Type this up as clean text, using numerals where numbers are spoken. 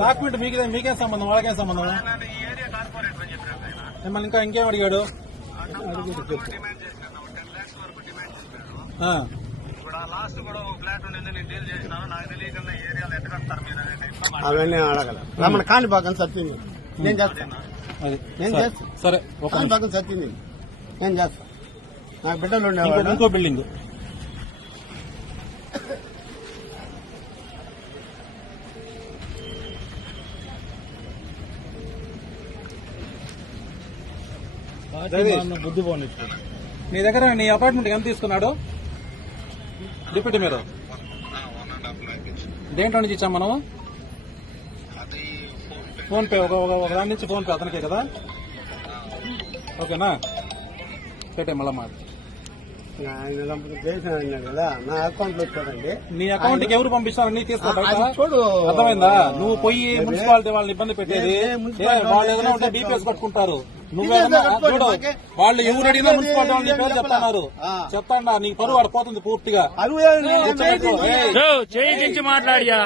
Document మీకేం సంబంధం, వాళ్ళకేం సంబంధం? మిమ్మల్ని ఇంకేం అడిగాడు? అవన్నీ అడగల రమణ కాణిపాకం సత్యం నేను చేస్తాను. సరే కాణిపాకం సత్యం నేను చేస్తాను. నాకు బిడ్డలు ఉండేవాళ్ళు. ఇంకో బిల్డింగ్ బుద్ధి బాగుంది. నీ దగ్గర నీ అపార్ట్మెంట్ ఎంత తీసుకున్నాడు డిప్యూటీ మీరు? దేంట్లో నుంచి ఇచ్చాం మనం? Phone pay. ఒక దాని నుంచి ఫోన్ పే అతనికే కదా? ఓకేనా, పెట్టే మళ్ళా మాట. కదా నా అకౌంట్ లో చూడండి. నీ అకౌంట్ కి ఎవరు పంపిస్తారు? నీ తీసుకో. అర్థమైందా? నువ్వు పోయి మున్సిపాలిటీ వాళ్ళని ఇబ్బంది పెట్టేది. వాళ్ళు ఏదైనా ఉంటే డీపీఎస్ పట్టుకుంటారు. నువ్వేదన్నా చూడు, వాళ్ళు ఎవరు అడిగినా మున్సిపాలిటీ వాళ్ళని పేరు చెప్తున్నారు. చెప్తాడా నీకు పరువు ఆడిపోతుంది పూర్తిగా. చేయించి మాట్లాడియా